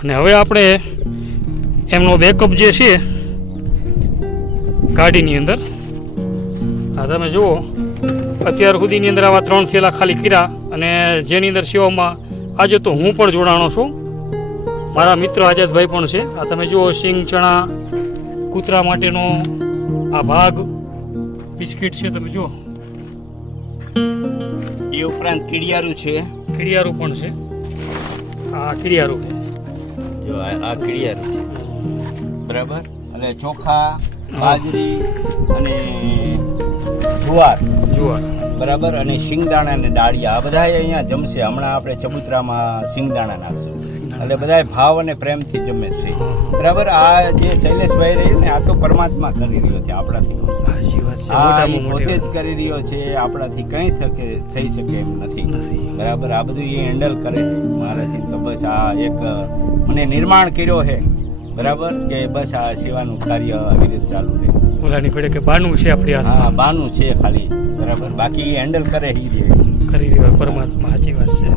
અને હવે આપણે એમનો બેકઅપ જે છે ગાડીની અંદર આ તમે જુઓ અત્યાર સુધીની અંદર આવા 3 થેલા ખાલી કર્યા અને જેની અંદર સેવામાં આજે તો હું પણ જોડાણો છું, મારા મિત્ર આઝાદભાઈ પણ છે. આ તમે જુઓ સિંગ ચણા કૂતરા માટેનો આ ભાગ બિસ્કિટ છે, તમે જુઓ એ ઉપરાંત કીડિયારું છે, કીડિયારું પણ છે. આ કીડિયારું જો આ કીડિયારું છે બરાબર. અને ચોખા, બાજરી અને જુવાર બરાબર, અને સિંગદાણા અને ડાળિયા આ બધા અહીંયા જમશે. હમણાં આપણે ચબુતરામાં સિંગદાણા નાખશું એટલે બધા ભાવ અને પ્રેમથી જમે છે બરાબર. આ જે શૈલેષભાઈ રહ્યું ને આ તો પરમાત્મા કરી રહ્યો છે, આપણાથી પોતે જ કરી રહ્યો છે, આપણાથી કંઈ થઈ શકે એમ નથી બરાબર. આ બધું એ હેન્ડલ કરે મારાથી. તો બસ આ એક મને નિર્માણ કર્યો છે બરાબર કે બસ આ સેવાનું કાર્ય આવી રીતે ચાલુ રહે. ઓલાની પડે કે બાનું છે આપણી હાથમાં. હા બાનું છે ખાલી બરાબર, બાકી હેન્ડલ કરે કરી રહ્યો પરમાત્મા. સાચી વાત છે.